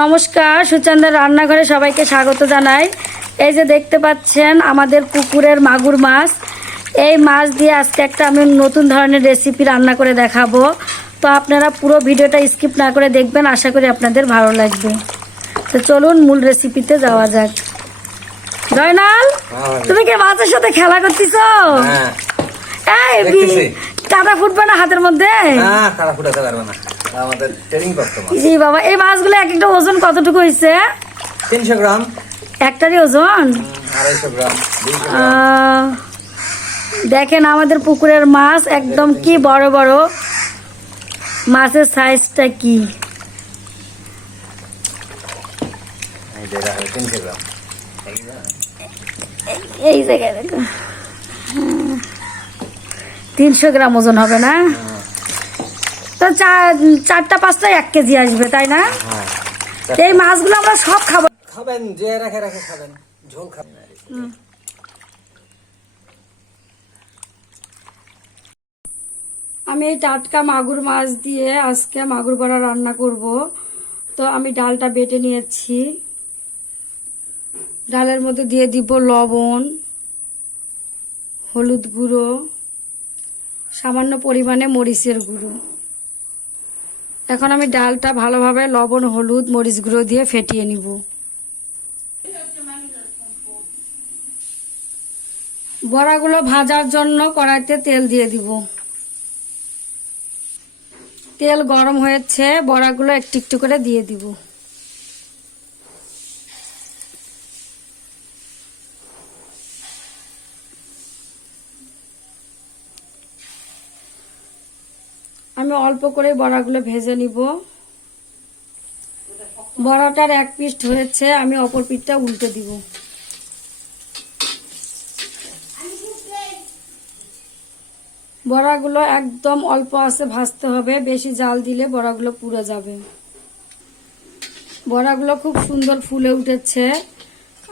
নমস্কার, সুচন্দার রান্নাঘরে সবাইকে স্বাগত জানাই। এই যে দেখতে পাচ্ছেন আমাদের পুকুরের মাগুর মাছ। এই মাছ দিয়ে আজকে একটা আমি নতুন ধরনের রেসিপি রান্না করে দেখাবো। তো আপনারা পুরো ভিডিওটা স্কিপ না করে দেখবেন, আশা করি আপনাদের ভালো লাগবে। তো চলুন মূল রেসিপিতে যাওয়া যাক। জয়নাল, তুমি কি মাছের সাথে খেলা করতেছ? এই কাটা ফুটবে না হাতের মধ্যে? জি বাবা, এই মাছগুলো এক একটা ওজন কতটুকু হয়েছে? 300 গ্রাম। একটারই ওজন 250 গ্রাম। দেখেন আমাদের পুকুরের মাছ একদম কি বড় বড়। মাছের সাইজটা কি, এই জায়গায় দেখো 300 গ্রাম ওজন হবে না? তো চারটা পাঁচটা 1 কেজি আসবে, তাই না? এই মাছগুলো আমরা সব খাবো। খাবেন যে রাখে রাখে খাবেন, ঝোল খাবেন। আমি এই টাটকা মাগুর মাছ দিয়ে আজকে মাগুর বড়া রান্না করব। তো আমি ডালটা বেটে নিয়েছি। ডালের মধ্যে দিয়ে দিব লবণ, হলুদ গুঁড়ো, সামান্য পরিমাণে মরিচের গুঁড়ো। এখন আমি ডালটা ভালোভাবে লবণ, হলুদ, মরিচ গুঁড়ো দিয়ে ফেটিয়ে নিব। বড়াগুলো ভাজার জন্য কড়াইতে তেল দিয়ে দিব। তেল গরম হয়েছে, বড়াগুলো একটু একটু করে দিয়ে দিব। আমি অল্প করে বড়াগুলো ভেজে নিব। বড়াটার এক পিঠ হয়েছে, আমি অপর পিঠটা উল্টে দিব। বড়াগুলো একদম অল্প আঁচে ভাজতে হবে, বেশি জাল দিলে বড়াগুলো পুড়ে যাবে। বড়াগুলো খুব সুন্দর ফুলে উঠেছে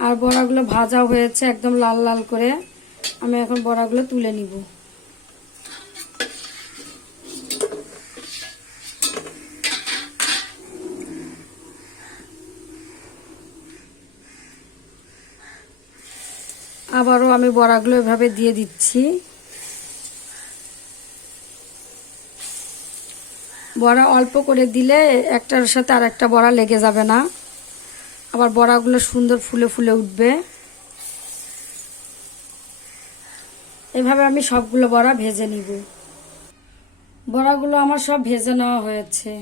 আর বড়াগুলো ভাজা হয়েছে একদম লাল লাল করে। আমি এখন বড়াগুলো তুলে নিব। আবারও আমি বড়াগুলো এভাবে দিয়ে দিচ্ছি। বড়া অল্প করে দিলে একটার সাথে আর একটা বড়া লেগে যাবে না, আবার বড়াগুলো সুন্দর ফুলে ফুলে উঠবে। এভাবে আমি সবগুলো বড়া ভেজে নিব। বড়াগুলো আমার সব ভেজে নেওয়া হয়েছে।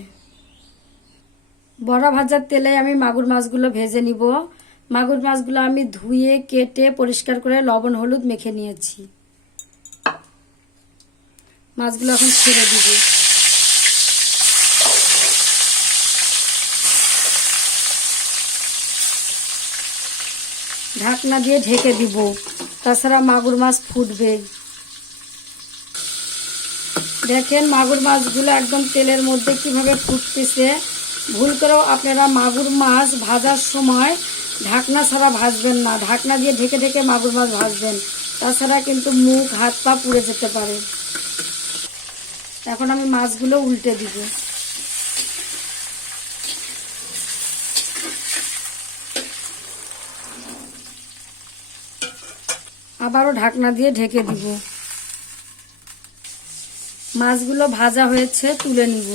বড়া ভাজার তেলে আমি মাগুর মাছগুলো ভেজে নিব। মাগুর মাছগুলো আমি ধুয়ে কেটে পরিষ্কার করে লবণ হলুদ মেখে নিয়েছি। মাছগুলো এখন ছেড়ে দিব। ঢাকনা দিয়ে ঢেকে দিব, তাছাড়া মাগুর মাছ ফুটবে। দেখেন মাগুর মাছগুলো একদম তেলের মধ্যে কিভাবে ফুটতেছে। ভুল করেও আপনারা মাগুর মাছ ভাজার সময় ঢাকনা ছাড়া ভাজবেন না, ঢাকনা দিয়ে ঢেকে ঢেকে মাগুর মাছ ভাজবেন, তাছাড়া কিন্তু মুখ হাত পা পুড়ে যেতে পারে। এখন আমি মাছগুলো উল্টে দিব। আবারও ঢাকনা দিয়ে ঢেকে দিব। মাছগুলো ভাজা হয়েছে, তুলে নিব।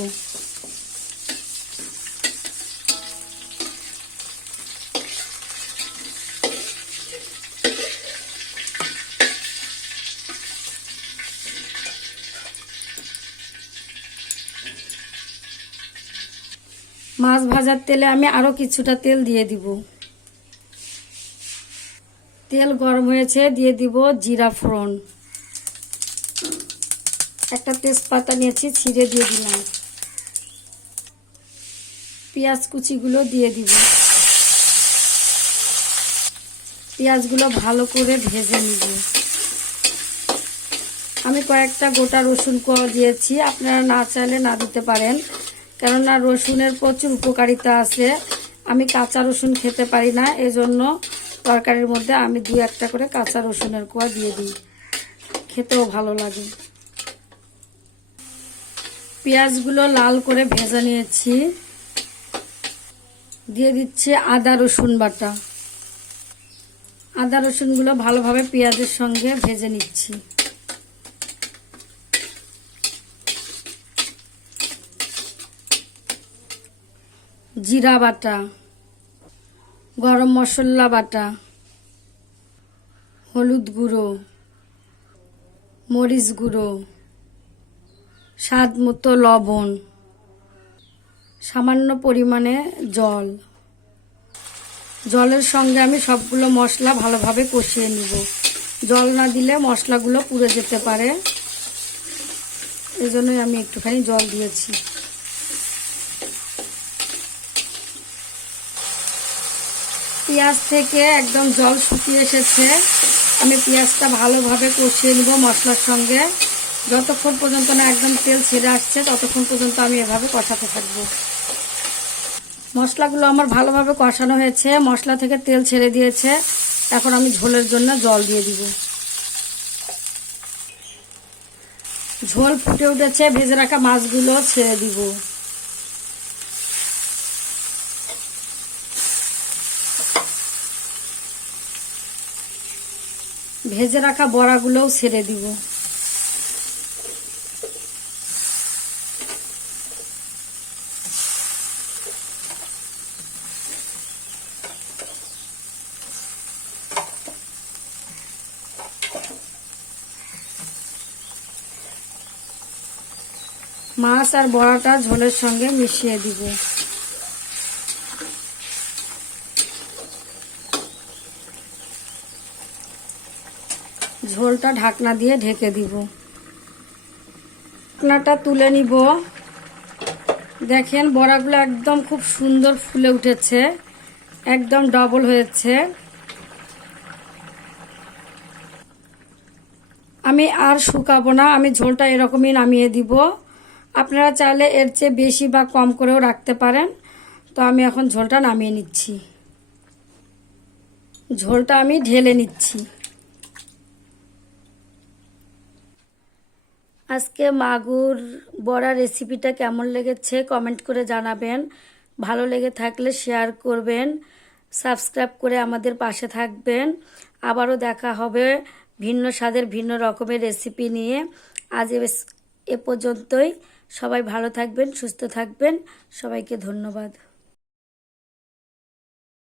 মাছ ভাজার তেলে আমি আরো কিছুটা তেল দিয়ে দিব। তেল গরম হয়েছে, দিয়ে দিব জিরা ফোড়ন। একটা তেজপাতা নিয়েছি, ছিঁড়ে দিয়ে দিলাম। পেঁয়াজ কুচিগুলো দিয়ে দিব। পেঁয়াজগুলো ভালো করে ভেজে নিব। আমি কয়েকটা গোটা রসুন কোয়া দিয়েছি, আপনারা না চাইলে না দিতে পারেন, কেননা রসুনের প্রচুর উপকারিতা আছে। আমি কাঁচা রসুন খেতে পারি না, এজন্য তরকারির মধ্যে আমি 2-1টা করে কাঁচা রসুনের কোয়া দিয়ে দিই, খেতেও ভালো লাগে। পেঁয়াজগুলো লাল করে ভেজে নিয়েছি। দিয়ে দিচ্ছি আদা রসুন বাটা। আদা রসুনগুলো ভালোভাবে পেঁয়াজের সঙ্গে ভেজে নিচ্ছি। জিরা বাটা, গরম মশলা বাটা, হলুদ গুঁড়ো, মরিচ গুঁড়ো, স্বাদ মতো লবণ, সামান্য পরিমাণে জল। জলের সঙ্গে আমি সবগুলো মশলা ভালোভাবে কষিয়ে নিব। জল না দিলে মশলাগুলো পুড়ে যেতে পারে, এই জন্যই আমি একটুখানি জল দিয়েছি। পেঁয়াজ থেকে একদম জল শুকিয়ে এসেছে। আমি পেঁয়াজটা ভালোভাবে কষিয়ে নিব মশলার সঙ্গে। যতক্ষণ পর্যন্ত না একদম তেল ছেড়ে আসছে ততক্ষণ পর্যন্ত আমি এভাবে কষাতে থাকবো। মশলাগুলো আমার ভালোভাবে কষানো হয়েছে, মশলা থেকে তেল ছেড়ে দিয়েছে। এখন আমি ঝোলের জন্য জল দিয়ে দিব। ঝোল ফুটে উঠেছে, ভেজে রাখা মাছগুলো ছেড়ে দিব। ভেজে রাখা বড়াগুলোও ছেড়ে দিব। মাছ আর বড়াটা ঝোলের সঙ্গে মিশিয়ে দিব। ঝোলটা ঢাকনা দিয়ে ঢেকে দিব। ঢাকনাটা তুলে নিব। দেখেন বড়াগুলো একদম খুব সুন্দর ফুলে উঠেছে, একদম ডবল হয়েছে। আমি আর শুকাবো না, আমি ঝোলটা এরকমই নামিয়ে দিব। আপনারা চাইলে এর চেয়ে বেশি বা কম করেও রাখতে পারেন। তো আমি এখন ঝোলটা নামিয়ে নিচ্ছি। ঝোলটা আমি ঢেলে নিচ্ছি। আজকে মাগুর বড়া রেসিপিটা কেমন লেগেছে কমেন্ট করে জানাবেন। ভালো লেগে থাকলে শেয়ার করবেন, সাবস্ক্রাইব করে আমাদের পাশে থাকবেন। আবারও দেখা হবে ভিন্ন স্বাদের ভিন্ন রকমের রেসিপি নিয়ে। আজ এ পর্যন্তই। সবাই ভালো থাকবেন, সুস্থ থাকবেন। সবাইকে ধন্যবাদ।